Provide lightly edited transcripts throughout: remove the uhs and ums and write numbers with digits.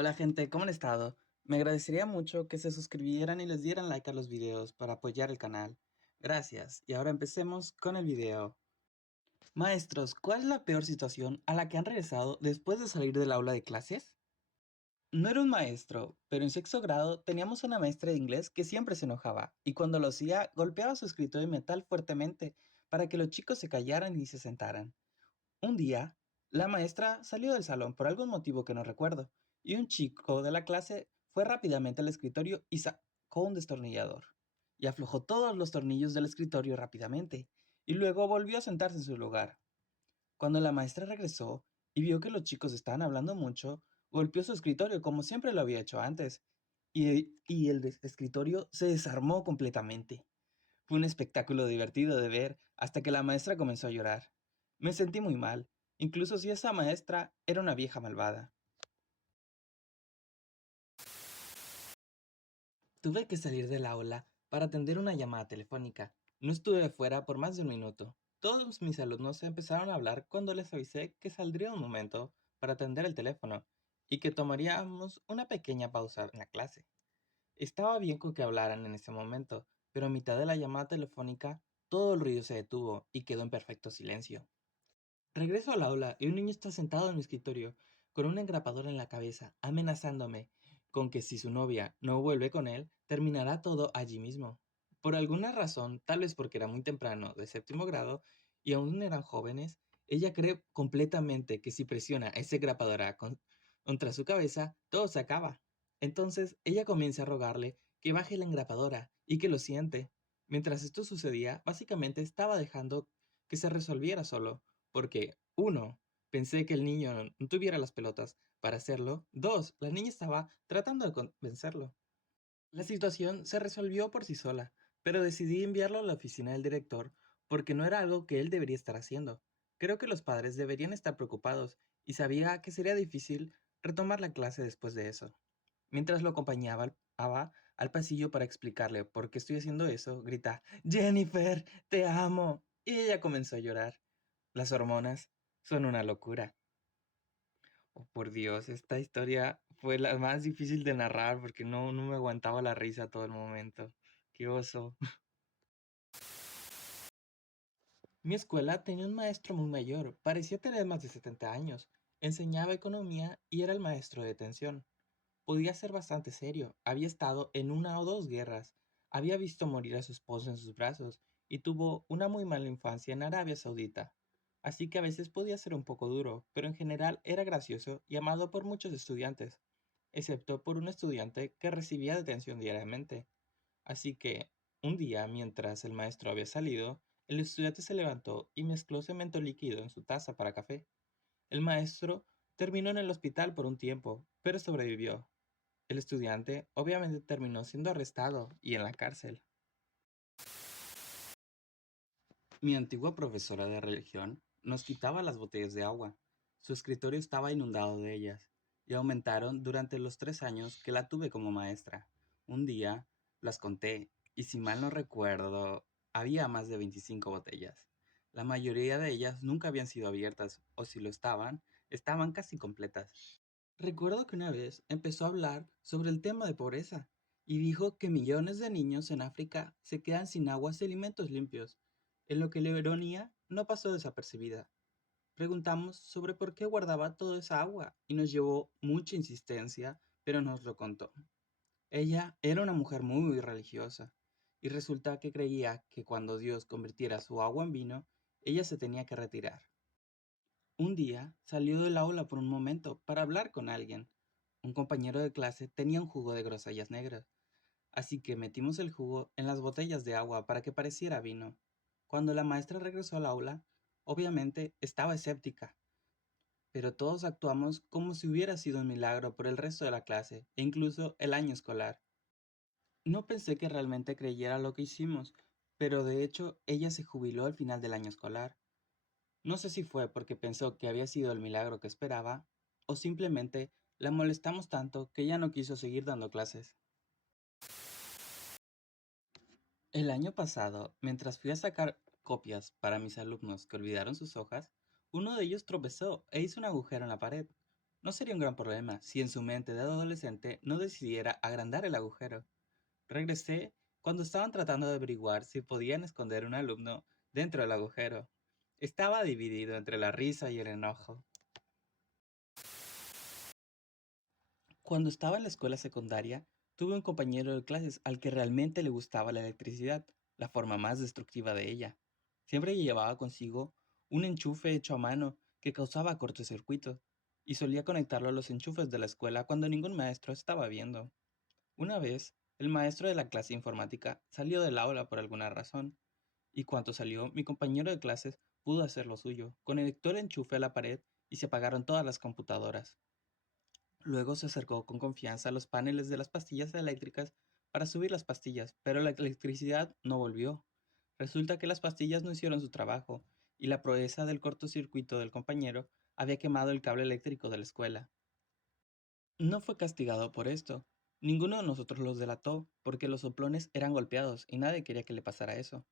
Hola gente, ¿cómo han estado? Me agradecería mucho que se suscribieran y les dieran like a los videos para apoyar el canal. Gracias, y ahora empecemos con el video. Maestros, ¿cuál es la peor situación a la que han regresado después de salir del aula de clases? No era un maestro, pero en sexto grado teníamos una maestra de inglés que siempre se enojaba, y cuando lo hacía golpeaba su escritorio de metal fuertemente para que los chicos se callaran y se sentaran. Un día, la maestra salió del salón por algún motivo que no recuerdo, y un chico de la clase fue rápidamente al escritorio y sacó un destornillador, y aflojó todos los tornillos del escritorio rápidamente, y luego volvió a sentarse en su lugar. Cuando la maestra regresó y vio que los chicos estaban hablando mucho, golpeó su escritorio como siempre lo había hecho antes, y el escritorio se desarmó completamente. Fue un espectáculo divertido de ver hasta que la maestra comenzó a llorar. Me sentí muy mal, incluso si esa maestra era una vieja malvada. Tuve que salir del aula para atender una llamada telefónica. No estuve fuera por más de un minuto. Todos mis alumnos empezaron a hablar cuando les avisé que saldría un momento para atender el teléfono y que tomaríamos una pequeña pausa en la clase. Estaba bien con que hablaran en ese momento, pero a mitad de la llamada telefónica todo el ruido se detuvo y quedó en perfecto silencio. Regreso al aula y un niño está sentado en mi escritorio, con una engrapadora en la cabeza, amenazándome con que si su novia no vuelve con él, terminará todo allí mismo. Por alguna razón, tal vez porque era muy temprano, de séptimo grado, y aún eran jóvenes, ella cree completamente que si presiona esa engrapadora contra su cabeza, todo se acaba. Entonces, ella comienza a rogarle que baje la engrapadora y que lo siente. Mientras esto sucedía, básicamente estaba dejando que se resolviera solo porque, uno, pensé que el niño no tuviera las pelotas para hacerlo. Dos, la niña estaba tratando de convencerlo. La situación se resolvió por sí sola, pero decidí enviarlo a la oficina del director porque no era algo que él debería estar haciendo. Creo que los padres deberían estar preocupados y sabía que sería difícil retomar la clase después de eso. Mientras lo acompañaba al pasillo para explicarle por qué estoy haciendo eso, grita, Jennifer, te amo. Y ella comenzó a llorar. Las hormonas son una locura. Oh, por Dios, esta historia fue la más difícil de narrar porque no me aguantaba la risa todo el momento. Qué oso. Mi escuela tenía un maestro muy mayor, parecía tener más de 70 años. Enseñaba economía y era el maestro de detención. Podía ser bastante serio, había estado en una o dos guerras, había visto morir a su esposo en sus brazos y tuvo una muy mala infancia en Arabia Saudita. Así que a veces podía ser un poco duro, pero en general era gracioso y amado por muchos estudiantes, excepto por un estudiante que recibía detención diariamente. Así que, un día, mientras el maestro había salido, el estudiante se levantó y mezcló cemento líquido en su taza para café. El maestro terminó en el hospital por un tiempo, pero sobrevivió. El estudiante obviamente terminó siendo arrestado y en la cárcel. Mi antigua profesora de religión nos quitaba las botellas de agua. Su escritorio estaba inundado de ellas, y aumentaron durante los 3 años que la tuve como maestra. Un día las conté, y si mal no recuerdo, había más de 25 botellas. La mayoría de ellas nunca habían sido abiertas, o si lo estaban, estaban casi completas. Recuerdo que una vez empezó a hablar sobre el tema de pobreza, y dijo que millones de niños en África se quedan sin aguas y alimentos limpios, en lo que la ironía no pasó desapercibida. Preguntamos sobre por qué guardaba toda esa agua y nos llevó mucha insistencia, pero nos lo contó. Ella era una mujer muy religiosa y resulta que creía que cuando Dios convirtiera su agua en vino, ella se tenía que retirar. Un día salió del aula por un momento para hablar con alguien. Un compañero de clase tenía un jugo de grosellas negras, así que metimos el jugo en las botellas de agua para que pareciera vino. Cuando la maestra regresó al aula, obviamente estaba escéptica, pero todos actuamos como si hubiera sido un milagro por el resto de la clase e incluso el año escolar. No pensé que realmente creyera lo que hicimos, pero de hecho ella se jubiló al final del año escolar. No sé si fue porque pensó que había sido el milagro que esperaba, o simplemente la molestamos tanto que ya no quiso seguir dando clases. El año pasado, mientras fui a sacar copias para mis alumnos que olvidaron sus hojas, uno de ellos tropezó e hizo un agujero en la pared. No sería un gran problema si en su mente de adolescente no decidiera agrandar el agujero. Regresé cuando estaban tratando de averiguar si podían esconder un alumno dentro del agujero. Estaba dividido entre la risa y el enojo. Cuando estaba en la escuela secundaria, tuve un compañero de clases al que realmente le gustaba la electricidad, la forma más destructiva de ella. Siempre llevaba consigo un enchufe hecho a mano que causaba cortocircuitos, y solía conectarlo a los enchufes de la escuela cuando ningún maestro estaba viendo. Una vez, el maestro de la clase de informática salió del aula por alguna razón, y cuando salió, mi compañero de clases pudo hacer lo suyo. Conectó el enchufe a la pared y se apagaron todas las computadoras. Luego se acercó con confianza a los paneles de las pastillas eléctricas para subir las pastillas, pero la electricidad no volvió. Resulta que las pastillas no hicieron su trabajo, y la proeza del cortocircuito del compañero había quemado el cable eléctrico de la escuela. No fue castigado por esto. Ninguno de nosotros los delató, porque los soplones eran golpeados y nadie quería que le pasara eso.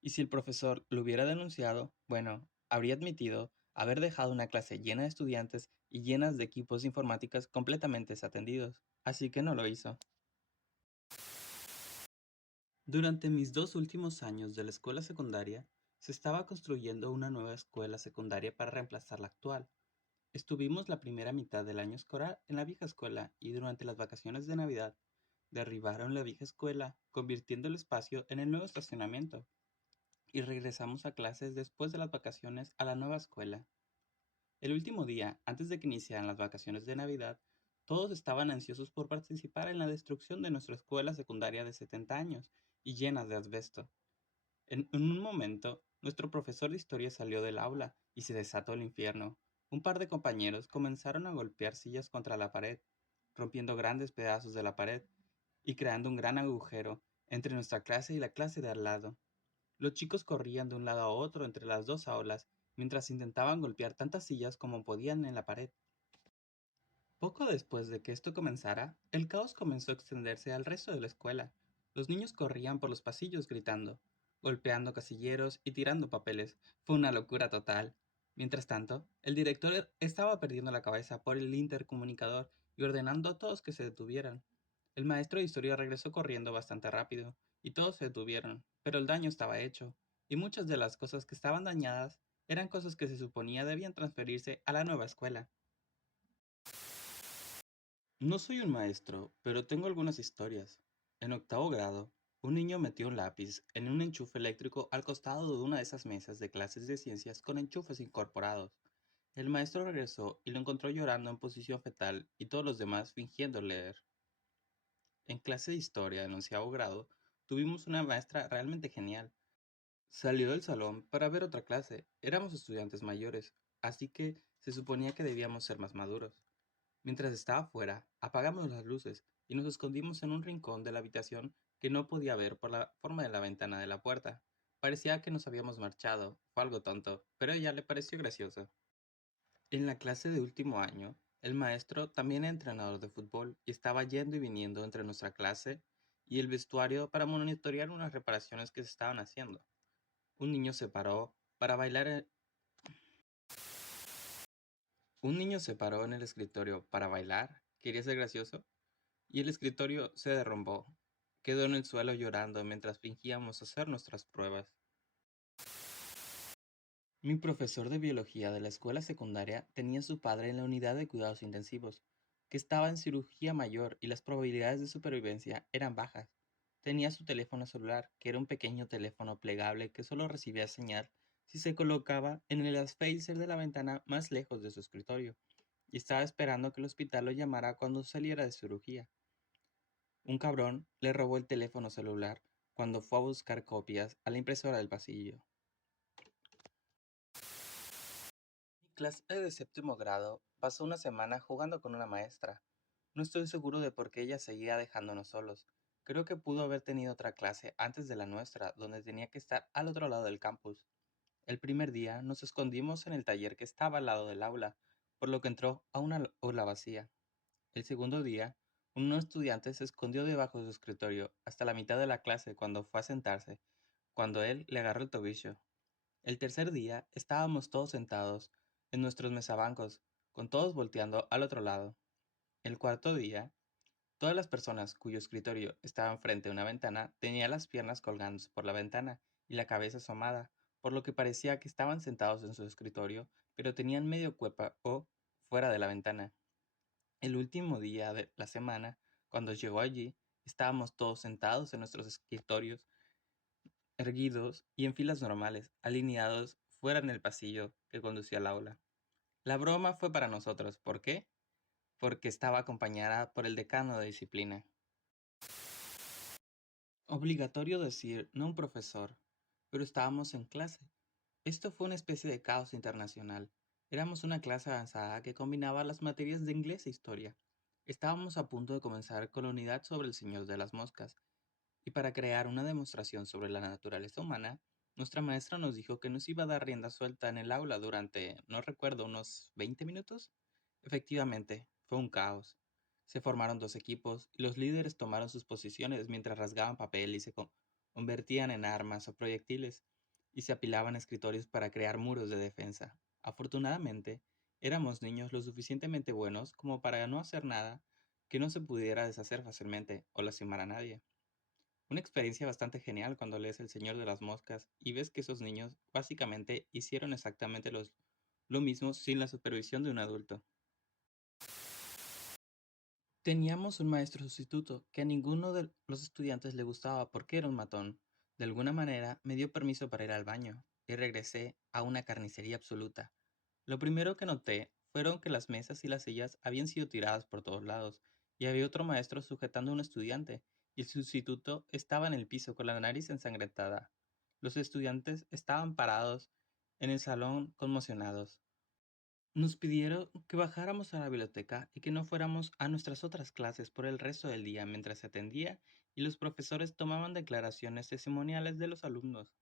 Y si el profesor lo hubiera denunciado, bueno, habría admitido haber dejado una clase llena de estudiantes y llenas de equipos informáticas completamente desatendidos. Así que no lo hizo. Durante mis 2 últimos años de la escuela secundaria, se estaba construyendo una nueva escuela secundaria para reemplazar la actual. Estuvimos la primera mitad del año escolar en la vieja escuela y durante las vacaciones de Navidad derribaron la vieja escuela, convirtiendo el espacio en el nuevo estacionamiento, y regresamos a clases después de las vacaciones a la nueva escuela. El último día, antes de que iniciaran las vacaciones de Navidad, todos estaban ansiosos por participar en la destrucción de nuestra escuela secundaria de 70 años y llena de asbesto. En un momento, nuestro profesor de historia salió del aula y se desató el infierno. Un par de compañeros comenzaron a golpear sillas contra la pared, rompiendo grandes pedazos de la pared y creando un gran agujero entre nuestra clase y la clase de al lado. Los chicos corrían de un lado a otro entre las dos aulas mientras intentaban golpear tantas sillas como podían en la pared. Poco después de que esto comenzara, el caos comenzó a extenderse al resto de la escuela. Los niños corrían por los pasillos gritando, golpeando casilleros y tirando papeles. Fue una locura total. Mientras tanto, el director estaba perdiendo la cabeza por el intercomunicador y ordenando a todos que se detuvieran. El maestro de historia regresó corriendo bastante rápido, y todos se detuvieron, pero el daño estaba hecho, y muchas de las cosas que estaban dañadas eran cosas que se suponía debían transferirse a la nueva escuela. No soy un maestro, pero tengo algunas historias. En octavo grado, un niño metió un lápiz en un enchufe eléctrico al costado de una de esas mesas de clases de ciencias con enchufes incorporados. El maestro regresó y lo encontró llorando en posición fetal y todos los demás fingiendo leer. En clase de historia en onceavo grado, tuvimos una maestra realmente genial. Salió del salón para ver otra clase. Éramos estudiantes mayores, así que se suponía que debíamos ser más maduros. Mientras estaba fuera, apagamos las luces y nos escondimos en un rincón de la habitación que no podía ver por la forma de la ventana de la puerta. Parecía que nos habíamos marchado. Fue algo tonto, pero a ella le pareció gracioso. En la clase de último año, el maestro también era entrenador de fútbol y estaba yendo y viniendo entre nuestra clase y el vestuario para monitorear unas reparaciones que se estaban haciendo. Un niño se paró para bailar. Un niño se paró en el escritorio para bailar. Quería ser gracioso y el escritorio se derrumbó. Quedó en el suelo llorando mientras fingíamos hacer nuestras pruebas. Mi profesor de biología de la escuela secundaria tenía a su padre en la unidad de cuidados intensivos, que estaba en cirugía mayor y las probabilidades de supervivencia eran bajas. Tenía su teléfono celular, que era un pequeño teléfono plegable que solo recibía señal si se colocaba en el spacer de la ventana más lejos de su escritorio, y estaba esperando que el hospital lo llamara cuando saliera de cirugía. Un cabrón le robó el teléfono celular cuando fue a buscar copias a la impresora del pasillo. Mi clase de séptimo grado pasó una semana jugando con una maestra. No estoy seguro de por qué ella seguía dejándonos solos. Creo que pudo haber tenido otra clase antes de la nuestra, donde tenía que estar al otro lado del campus. El primer día nos escondimos en el taller que estaba al lado del aula, por lo que entró a una aula vacía. El segundo día, un estudiante se escondió debajo de su escritorio hasta la mitad de la clase cuando fue a sentarse, cuando él le agarró el tobillo. El tercer día estábamos todos sentados en nuestros mesabancos, con todos volteando al otro lado. El cuarto día, todas las personas cuyo escritorio estaba frente a una ventana tenían las piernas colgándose por la ventana y la cabeza asomada, por lo que parecía que estaban sentados en su escritorio, pero tenían medio cuerpo fuera de la ventana. El último día de la semana, cuando llegó allí, estábamos todos sentados en nuestros escritorios, erguidos y en filas normales, alineados fuera en el pasillo que conducía al aula. La broma fue para nosotros. ¿Por qué? Porque estaba acompañada por el decano de disciplina. Obligatorio decir, no un profesor, pero estábamos en clase. Esto fue una especie de caos internacional. Éramos una clase avanzada que combinaba las materias de inglés e historia. Estábamos a punto de comenzar con la unidad sobre el Señor de las Moscas, y para crear una demostración sobre la naturaleza humana, nuestra maestra nos dijo que nos iba a dar rienda suelta en el aula durante, no recuerdo, unos 20 minutos. Efectivamente, fue un caos. Se formaron dos equipos y los líderes tomaron sus posiciones mientras rasgaban papel y se convertían en armas o proyectiles y se apilaban escritorios para crear muros de defensa. Afortunadamente, éramos niños lo suficientemente buenos como para no hacer nada que no se pudiera deshacer fácilmente o lastimar a nadie. Una experiencia bastante genial cuando lees El Señor de las Moscas y ves que esos niños básicamente hicieron exactamente lo mismo sin la supervisión de un adulto. Teníamos un maestro sustituto que a ninguno de los estudiantes le gustaba porque era un matón. De alguna manera me dio permiso para ir al baño y regresé a una carnicería absoluta. Lo primero que noté fueron que las mesas y las sillas habían sido tiradas por todos lados y había otro maestro sujetando a un estudiante y el sustituto estaba en el piso con la nariz ensangrentada. Los estudiantes estaban parados en el salón conmocionados. Nos pidieron que bajáramos a la biblioteca y que no fuéramos a nuestras otras clases por el resto del día mientras se atendía y los profesores tomaban declaraciones testimoniales de los alumnos.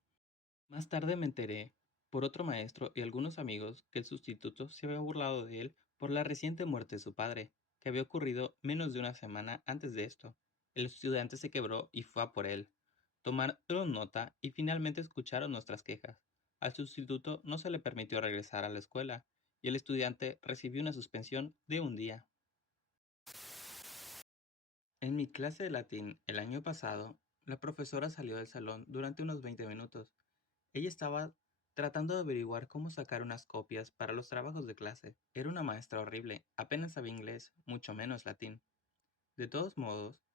Más tarde me enteré, por otro maestro y algunos amigos, que el sustituto se había burlado de él por la reciente muerte de su padre, que había ocurrido menos de una semana antes de esto. El estudiante se quebró y fue a por él. Tomaron nota y finalmente escucharon nuestras quejas. Al sustituto no se le permitió regresar a la escuela y el estudiante recibió una suspensión de un día. En mi clase de latín el año pasado, la profesora salió del salón durante unos 20 minutos. Ella estaba tratando de averiguar cómo sacar unas copias para los trabajos de clase. Era una maestra horrible, apenas sabía inglés, mucho menos latín. De todos modos,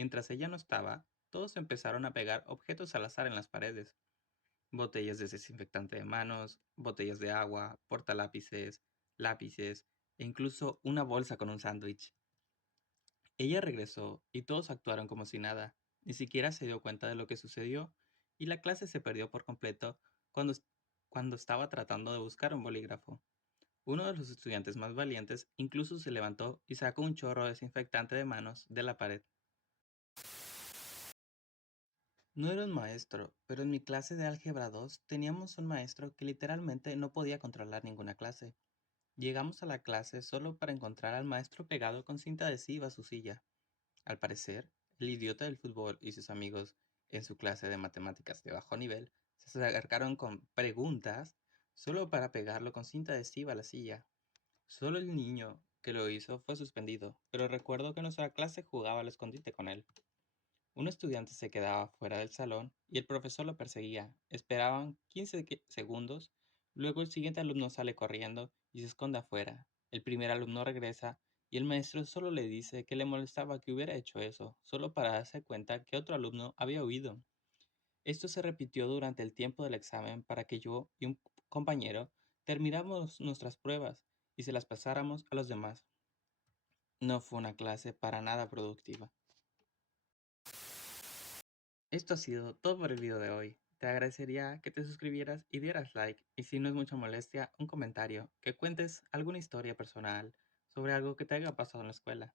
mientras ella no estaba, todos empezaron a pegar objetos al azar en las paredes. Botellas de desinfectante de manos, botellas de agua, portalápices, lápices e incluso una bolsa con un sándwich. Ella regresó y todos actuaron como si nada. Ni siquiera se dio cuenta de lo que sucedió y la clase se perdió por completo cuando, cuando estaba tratando de buscar un bolígrafo. Uno de los estudiantes más valientes incluso se levantó y sacó un chorro de desinfectante de manos de la pared. No era un maestro, pero en mi clase de álgebra 2 teníamos un maestro que literalmente no podía controlar ninguna clase. Llegamos a la clase solo para encontrar al maestro pegado con cinta adhesiva a su silla. Al parecer, el idiota del fútbol y sus amigos en su clase de matemáticas de bajo nivel se acercaron con preguntas solo para pegarlo con cinta adhesiva a la silla. Solo el niño que lo hizo fue suspendido, pero recuerdo que nuestra clase jugaba al escondite con él. Un estudiante se quedaba fuera del salón y el profesor lo perseguía. Esperaban 15 segundos, luego el siguiente alumno sale corriendo y se esconde afuera. El primer alumno regresa y el maestro solo le dice que le molestaba que hubiera hecho eso, solo para darse cuenta que otro alumno había huido. Esto se repitió durante el tiempo del examen para que yo y un compañero termináramos nuestras pruebas y se las pasáramos a los demás. No fue una clase para nada productiva. Esto ha sido todo por el video de hoy. Te agradecería que te suscribieras y dieras like, y si no es mucha molestia, un comentario, que cuentes alguna historia personal sobre algo que te haya pasado en la escuela.